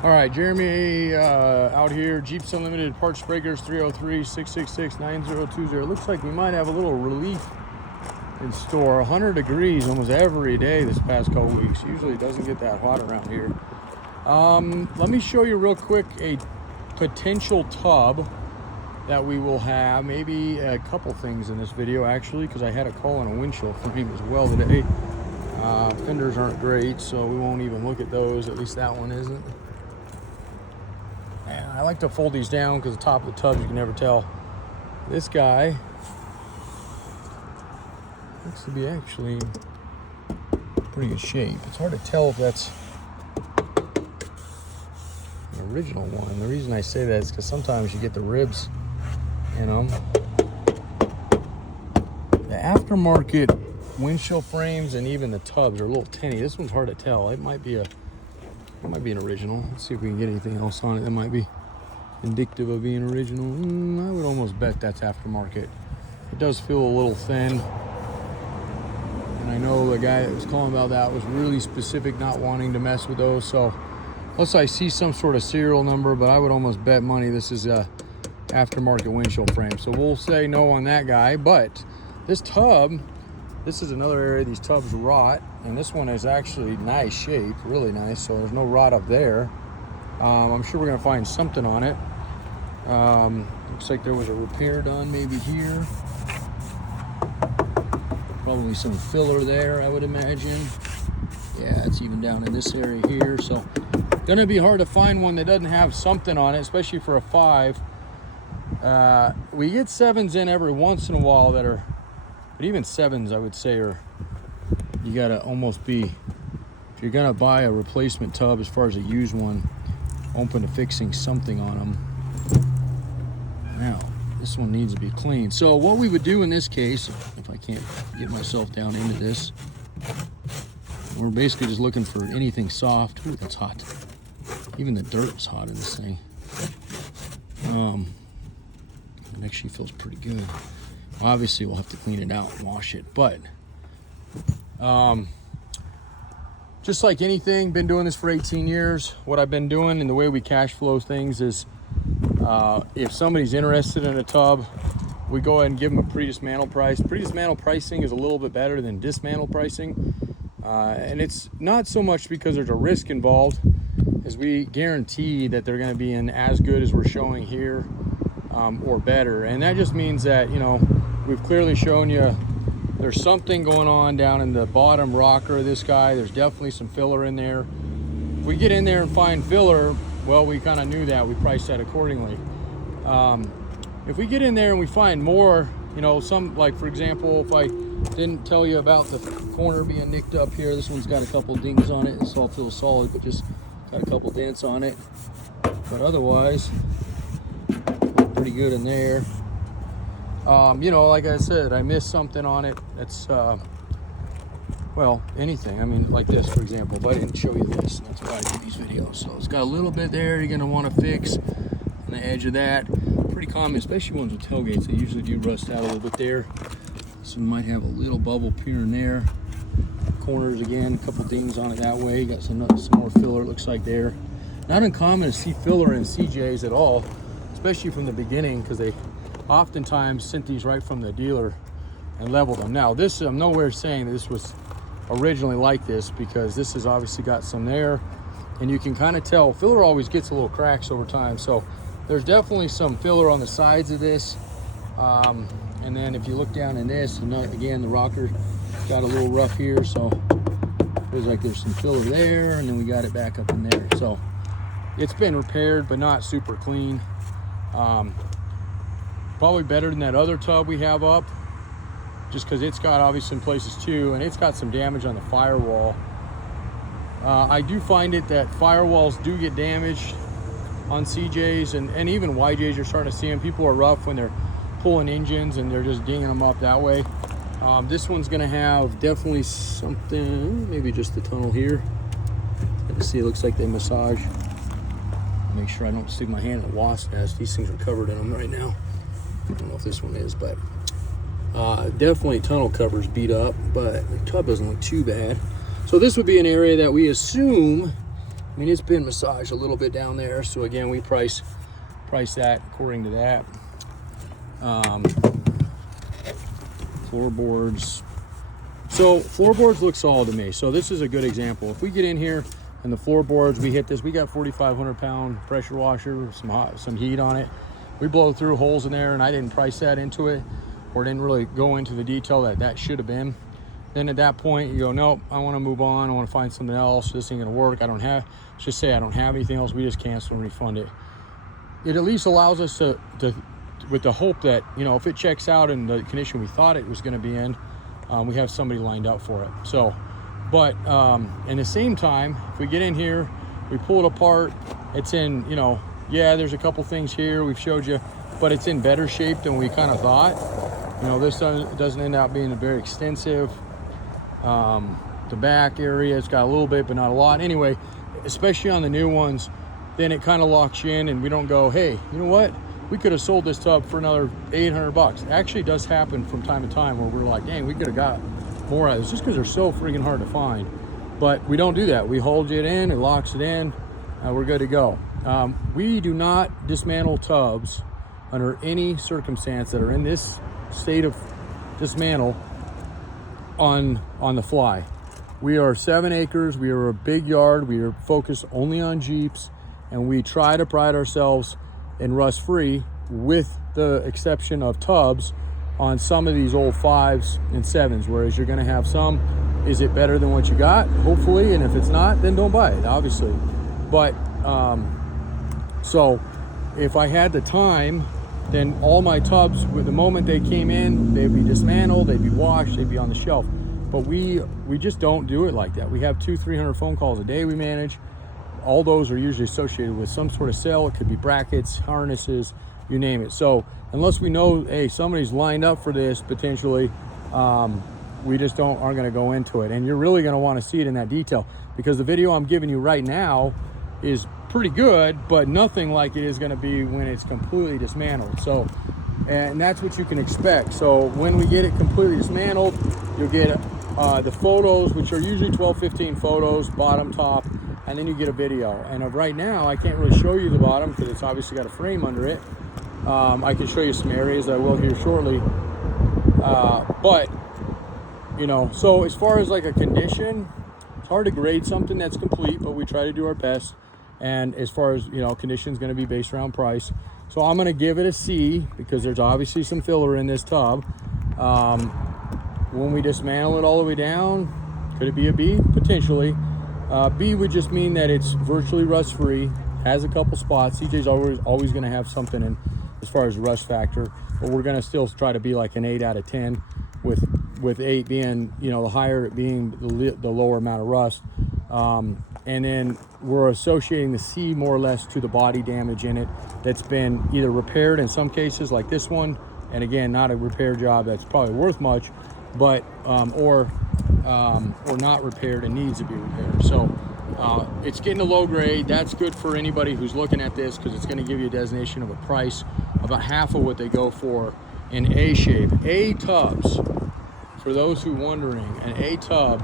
All right, Jeremy out here, Jeeps Unlimited Parts Breakers, 303-666-9020. Looks like we might have a little relief in store. 100 degrees almost every day this past couple weeks. Usually it doesn't get that hot around here. Let me show you real quick a potential tub that we will have. Maybe a couple things in this video actually, because I had a call on a windshield frame as well today. Fenders aren't great, so we won't even look at those. At least that one isn't. And I like to fold these down because the top of the tub you can never tell. This guy looks to be actually in pretty good shape. It's hard to tell if that's an original one. The reason I say that is because sometimes you get the ribs in them. The aftermarket windshield frames and even the tubs are a little tinny. This one's hard to tell. It might be an original. Let's see if we can get anything else on it that might be indicative of being original. I would almost bet that's aftermarket. It does feel a little thin. And I know the guy that was calling about that was really specific, not wanting to mess with those. So unless I see some sort of serial number, but I would almost bet money this is a aftermarket windshield frame. So we'll say no on that guy. But this tub, this is another area these tubs rot, and this one is actually nice shape, really nice, so there's no rot up there. I'm sure we're gonna find something on it. Looks like there was a repair done maybe here. Probably some filler there, I would imagine. Yeah, it's even down in this area here, so gonna be hard to find one that doesn't have something on it, especially for a 5. We get 7s in every once in a while that are, but even 7s, I would say, are, you gotta almost be, if you're gonna buy a replacement tub, as far as a used one, open to fixing something on them. Now, this one needs to be clean. So what we would do in this case, if I can't get myself down into this, we're basically just looking for anything soft. Ooh, that's hot. Even the dirt is hot in this thing. It actually feels pretty good. Obviously we'll have to clean it out and wash it, but just like anything, been doing this for 18 years. What I've been doing and the way we cash flow things is if somebody's interested in a tub, we go ahead and give them a pre-dismantle price. Pre-dismantle pricing is a little bit better than dismantle pricing, and it's not so much because there's a risk involved as we guarantee that they're going to be in as good as we're showing here, or better. And that just means that, you know, we've clearly shown you there's something going on down in the bottom rocker of this guy. There's definitely some filler in there. If we get in there and find filler, well, we kind of knew that. We priced that accordingly. If we get in there and we find more, you know, some, like for example, if I didn't tell you about the corner being nicked up here, this one's got a couple dings on it. This all feels solid, but just got a couple dents on it. But otherwise, pretty good in there. You know, like I said, I missed something on it. That's well, anything. I mean, like this, for example. If I didn't show you this, that's why I do these videos. So it's got a little bit there you're gonna want to fix on the edge of that. Pretty common, especially ones with tailgates. They usually do rust out a little bit there. Some might have a little bubble here and there. Corners again, a couple dings on it that way. You got some more filler, it looks like there. Not uncommon to see filler in CJs at all, especially from the beginning, because they oftentimes sent these right from the dealer and leveled them. Now this, I'm nowhere saying that this was originally like this, because this has obviously got some there, and you can kind of tell filler always gets a little cracks over time. So there's definitely some filler on the sides of this. And then if you look down in this, and again, the rocker got a little rough here, so feels like there's some filler there, and then we got it back up in there. So it's been repaired, but not super clean. Probably better than that other tub we have up, just because it's got obviously some places too, and it's got some damage on the firewall. I do find it that firewalls do get damaged on CJs, and even YJs. You're starting to see them. People are rough when they're pulling engines and they're just dinging them up that way. This one's gonna have definitely something, maybe just the tunnel here. You see, it looks like they massage. Make sure I don't stick my hand in a wasp nest. These things are covered in them right now. I don't know if this one is, but definitely tunnel covers beat up, but the tub doesn't look too bad. So this would be an area that we assume I mean, it's been massaged a little bit down there. So again, we price that according to that. Floorboards. So floorboards look solid to me. So this is a good example. If we get in here and the floorboards, we hit this, we got 4,500 pound pressure washer, some heat on it. We blow through holes in there, and I didn't price that into it, or didn't really go into the detail that should have been. Then at that point you go, nope, I want to move on. I want to find something else. This ain't gonna work. Let's just say I don't have anything else. We just cancel and refund it. It at least allows us to with the hope that, you know, if it checks out in the condition we thought it was going to be in, we have somebody lined up for it. So, but in the same time, if we get in here, we pull it apart, it's in, you know, yeah, there's a couple things here we've showed you, but it's in better shape than we kind of thought. You know, this doesn't end up being very extensive. The back area, it's got a little bit, but not a lot. Anyway, especially on the new ones, then it kind of locks you in, and we don't go, hey, you know what? We could have sold this tub for another 800 bucks. It actually does happen from time to time where we're like, dang, we could have got more out of this, just because they're so freaking hard to find. But we don't do that. We hold it in, it locks it in, we're good to go. We do not dismantle tubs under any circumstance that are in this state of dismantle on the fly. We are 7 acres, we are a big yard, we are focused only on Jeeps, and we try to pride ourselves in rust free, with the exception of tubs on some of these old 5s and 7s, whereas you're going to have some. Is it better than what you got? Hopefully. And if it's not, then don't buy it, obviously. But so if I had the time, then all my tubs, with the moment they came in, they'd be dismantled, they'd be washed, they'd be on the shelf. But we just don't do it like that. We have 200-300 phone calls a day we manage. All those are usually associated with some sort of sale. It could be brackets, harnesses, you name it. So unless we know, hey, somebody's lined up for this potentially, we just aren't going to go into it. And you're really going to want to see it in that detail, because the video I'm giving you right now is pretty good, but nothing like it is going to be when it's completely dismantled. So, and that's what you can expect. So when we get it completely dismantled, you'll get the photos, which are usually 12-15 photos, bottom, top, and then you get a video. And right now, I can't really show you the bottom because it's obviously got a frame under it. I can show you some areas, I will here shortly. But, you know, so as far as like a condition, it's hard to grade something that's complete, but we try to do our best. And as far as, you know, condition is going to be based around price. So I'm going to give it a C, because there's obviously some filler in this tub. When we dismantle it all the way down, could it be a B? Potentially. B would just mean that it's virtually rust free, has a couple spots. CJ's always going to have something in as far as rust factor, but we're going to still try to be like an 8 out of 10, with 8 being, you know, the higher it being the lower amount of rust. And then we're associating the C more or less to the body damage in it that's been either repaired in some cases, like this one, and again, not a repair job that's probably worth much, but or not repaired and needs to be repaired. So it's getting a low grade. That's good for anybody who's looking at this, because it's going to give you a designation of a price about half of what they go for in A shape. A tubs, for those who wondering, an A tub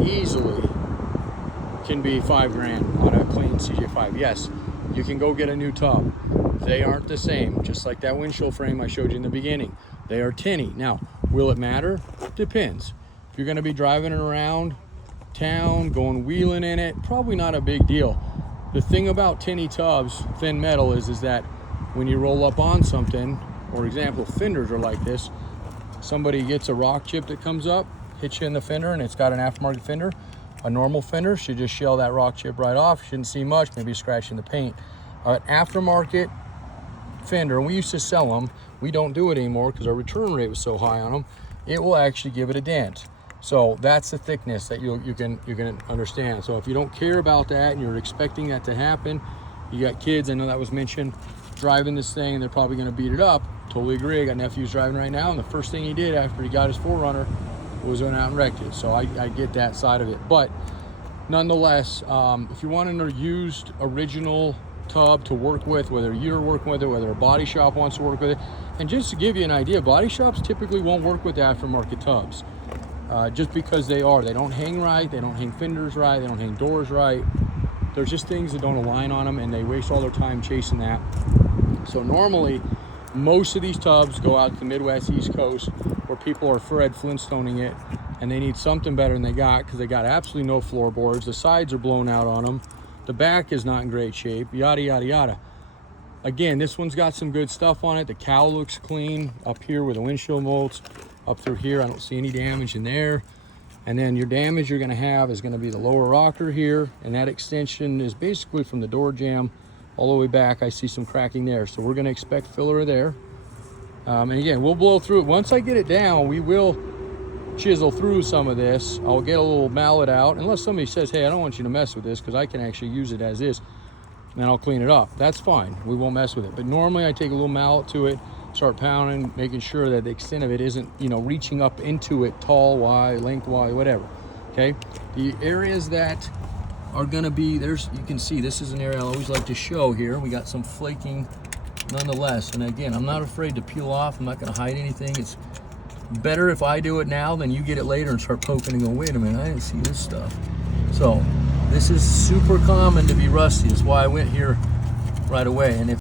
easily can be $5 grand on a clean CJ5. Yes, you can go get a new tub. They aren't the same, just like that windshield frame I showed you in the beginning. They are tinny. Now, will it matter? Depends. If you're going to be driving it around town, going wheeling in it, probably not a big deal. The thing about tinny tubs, thin metal, is that when you roll up on something, for example, fenders are like this. Somebody gets a rock chip that comes up, hits you in the fender, and it's got an aftermarket fender. A normal fender should just shell that rock chip right off. Shouldn't see much, maybe scratching the paint. An aftermarket fender, and we used to sell them, we don't do it anymore because our return rate was so high on them, it will actually give it a dent. So that's the thickness that you can understand. So if you don't care about that and you're expecting that to happen, you got kids, I know that was mentioned, driving this thing, and they're probably going to beat it up. Totally agree. I got nephews driving right now, and the first thing he did after he got his 4Runner was went out and wrecked it. So I get that side of it. But nonetheless, if you want a used original tub to work with, whether you're working with it, whether a body shop wants to work with it, and just to give you an idea, body shops typically won't work with aftermarket tubs. Just because they don't hang right, they don't hang fenders right, they don't hang doors right. There's just things that don't align on them, and they waste all their time chasing that. So normally, most of these tubs go out to the Midwest, East Coast, where people are Fred Flintstoning it, and they need something better than they got, because they got absolutely no floorboards. The sides are blown out on them. The back is not in great shape, yada, yada, yada. Again, this one's got some good stuff on it. The cowl looks clean up here where the windshield molds. Up through here, I don't see any damage in there. And then your damage you're gonna have is gonna be the lower rocker here, and that extension is basically from the door jamb all the way back. I see some cracking there, so we're gonna expect filler there. And again, we'll blow through it. Once I get it down, we will chisel through some of this. I'll get a little mallet out, unless somebody says, hey, I don't want you to mess with this because I can actually use it as is, and I'll clean it up. That's fine, we won't mess with it. But normally I take a little mallet to it, start pounding, making sure that the extent of it isn't, you know, reaching up into it tall, wide, lengthwise, whatever. Okay, the areas that are gonna be, there's, you can see this is an area I always like to show here. We got some flaking nonetheless, and again, I'm not afraid to peel off. I'm not gonna hide anything. It's better if I do it now than you get it later and start poking and go, wait a minute, I didn't see this stuff. So this is super common to be rusty. That's why I went here right away. And if